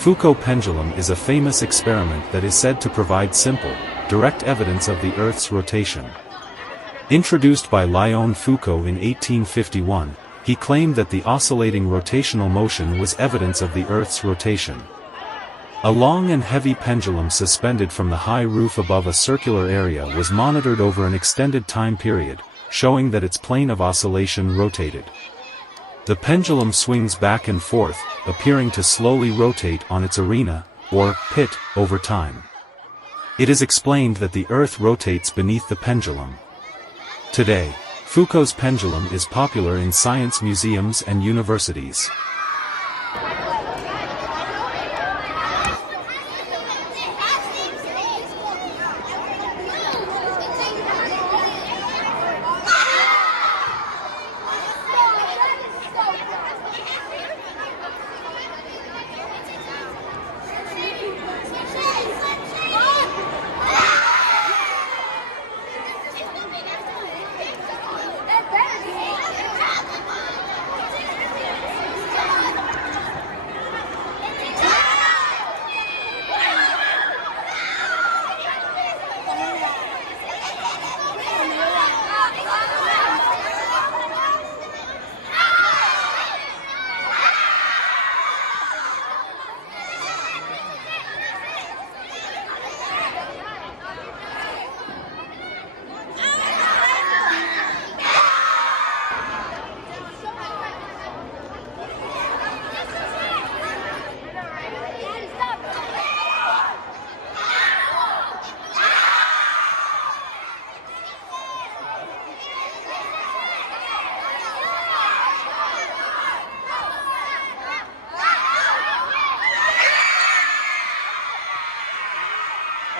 Foucault Pendulum is a famous experiment that is said to provide simple, direct evidence of the Earth's rotation. Introduced by Léon Foucault in 1851, he claimed that the oscillating rotational motion was evidence of the Earth's rotation. A long and heavy pendulum suspended from the high roof above a circular area was monitored over an extended time period, showing that its plane of oscillation rotated. The pendulum swings back and forth, appearing to slowly rotate on its arena, or pit, over time. It is explained that the Earth rotates beneath the pendulum. Today, Foucault's pendulum is popular in science museums and universities.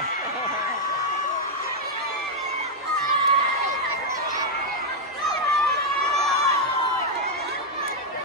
Ha ha ha!